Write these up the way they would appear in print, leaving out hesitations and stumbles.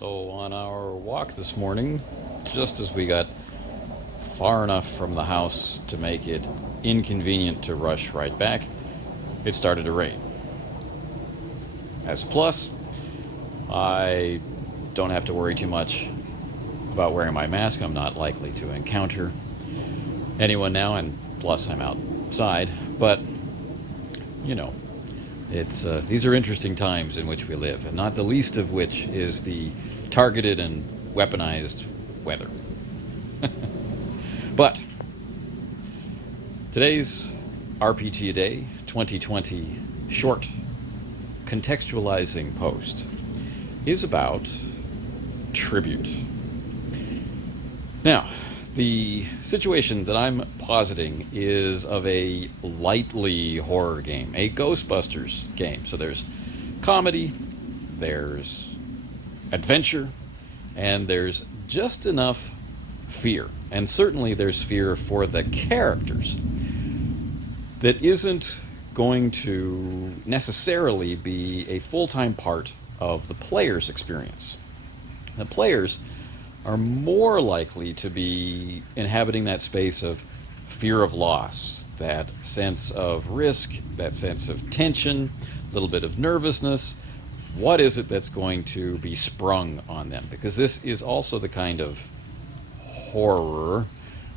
So on our walk this morning, just as we got far enough from the house to make it inconvenient to rush right back, it started to rain. As a plus, I don't have to worry too much about wearing my mask. I'm not likely to encounter anyone now, and plus I'm outside. But, you know, these are interesting times in which we live, and not the least of which is the targeted and weaponized weather. But today's RPG Day 2020 short contextualizing post is about tribute. Now, the situation that I'm positing is of a lightly horror game, a Ghostbusters game. So there's comedy, there's adventure, and there's just enough fear. And certainly there's fear for the characters that isn't going to necessarily be a full-time part of the player's experience. The players are more likely to be inhabiting that space of fear of loss, that sense of risk, that sense of tension, a little bit of nervousness. What is it that's going to be sprung on them? Because this is also the kind of horror,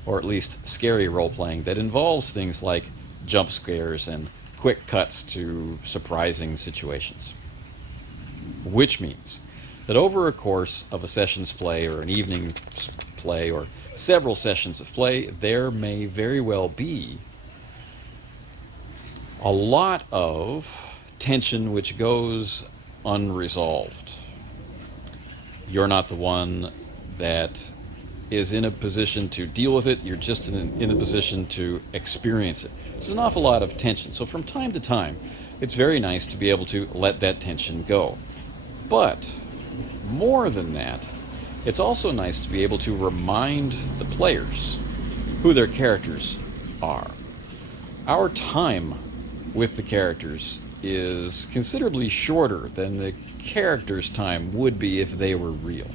or at least scary role-playing, that involves things like jump scares and quick cuts to surprising situations. Which means that over a course of a session's play or an evening's play or several sessions of play, there may very well be a lot of tension which goes unresolved. You're not the one that is in a position to deal with it, you're just in a position to experience it. There's an awful lot of tension. So from time to time, it's very nice to be able to let that tension go. But more than that, it's also nice to be able to remind the players who their characters are. Our time with the characters is considerably shorter than the characters' time would be if they were real.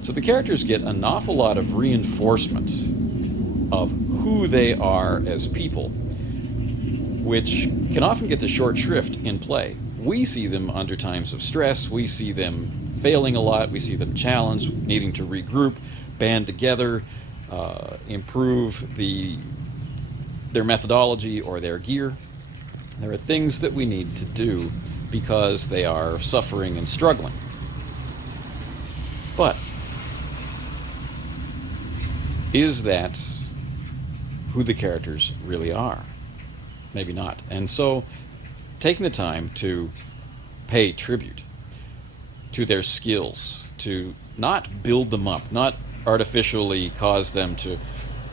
So the characters get an awful lot of reinforcement of who they are as people, which can often get the short shrift in play. We see them under times of stress, we see them failing a lot, we see them challenged, needing to regroup, band together, improve their methodology or their gear. There are things that we need to do because they are suffering and struggling. But is that who the characters really are? Maybe not. And so taking the time to pay tribute to their skills, to not build them up, not artificially cause them to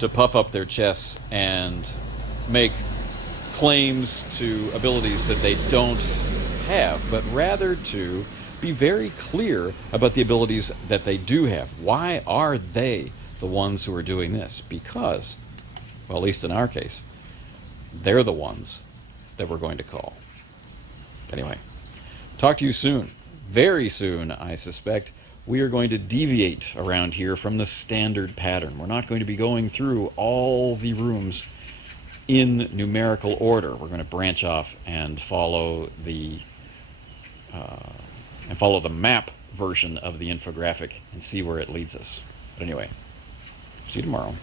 puff up their chests and make claims to abilities that they don't have, but rather to be very clear about the abilities that they do have. Why are they the ones who are doing this? Because, well, at least in our case, they're the ones that we're going to call. Anyway, talk to you soon. Very soon, I suspect, we are going to deviate around here from the standard pattern. We're not going to be going through all the rooms in numerical order. We're going to branch off and follow the map version of the infographic and see where it leads us. But anyway, see you tomorrow.